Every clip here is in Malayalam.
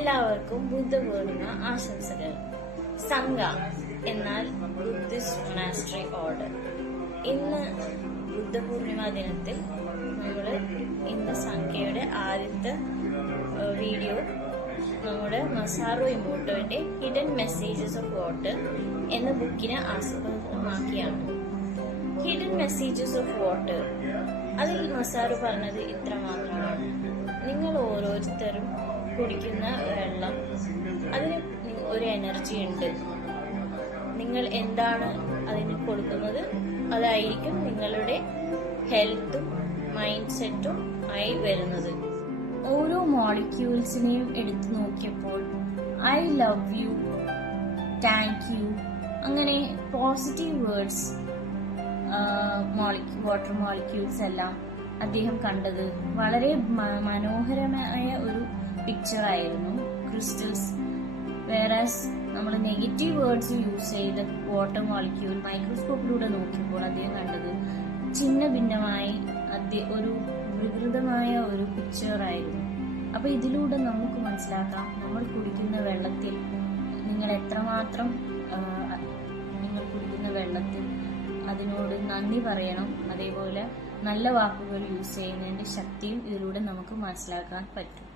എല്ലാവർക്കും ബുദ്ധപൂർണിമ ആശംസകൾ. സംഘ എന്നാൽ ബുദ്ധിസ്റ്റ് മൊണാസ്ട്രി ഓർഡർ. ഇന്ന് ബുദ്ധപൂർണിമ ദിനത്തിൽ ഇന്ന് സംഘയുടെ ആദ്യത്തെ വീഡിയോ നമ്മുടെ മസാറോ ഇമോട്ടോന്റെ ഹിഡൻ മെസ്സേജസ് ഓഫ് വാട്ടർ എന്ന ബുക്കിനെ ആസ്പദമാക്കിയാണ്. ഹിഡൻ മെസ്സേജസ് ഓഫ് വാട്ടർ, അതിൽ മസാറോ പറഞ്ഞത് ഇത്ര മാത്രമാണ്: നിങ്ങൾ ഓരോരുത്തരും കുടിക്കുന്ന വെള്ളം അതിന് ഒരു എനർജി ഉണ്ട്. നിങ്ങൾ എന്താണ് അതിന് കൊടുക്കുന്നത് അതായിരിക്കും നിങ്ങളുടെ ഹെൽത്തും മൈൻഡ് സെറ്റും ആയി വരുന്നത്. ഓരോ മോളിക്യൂൾസിനെയും എടുത്തു നോക്കിയപ്പോൾ I love you, thank you, അങ്ങനെ പോസിറ്റീവ് വേർഡ്സ് വാട്ടർ മോളിക്യൂൾസ് എല്ലാം അദ്ദേഹം കണ്ടത് വളരെ മനോഹരമായ ഒരു പിക്ചർ ആയിരുന്നു. ക്രിസ്റ്റൽസ്, വേറാസ് നമ്മൾ നെഗറ്റീവ് വേർഡ്സ് യൂസ് ചെയ്ത് വാട്ടർ മോളിക്യൂൾ മൈക്രോസ്കോപ്പിലൂടെ നോക്കിയപ്പോൾ അദ്ദേഹം കണ്ടത് ചിന്ന ഭിന്നമായി ഒരു വികൃതമായ ഒരു പിക്ചർ ആയിരുന്നു. അപ്പൊ ഇതിലൂടെ നമുക്ക് മനസ്സിലാക്കാം, നമ്മൾ കുടിക്കുന്ന വെള്ളത്തിൽ നിങ്ങൾ എത്രമാത്രം അതിനോട് നന്ദി പറയണം. അതേപോലെ നല്ല വാക്കുകൾ യൂസ് ചെയ്യുന്നതിന്റെ ശക്തിയും ഇതിലൂടെ നമുക്ക് മനസ്സിലാക്കാൻ പറ്റും.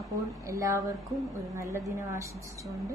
അപ്പോൾ എല്ലാവർക്കും ഒരു നല്ല ദിനം ആശംസിച്ചുകൊണ്ട്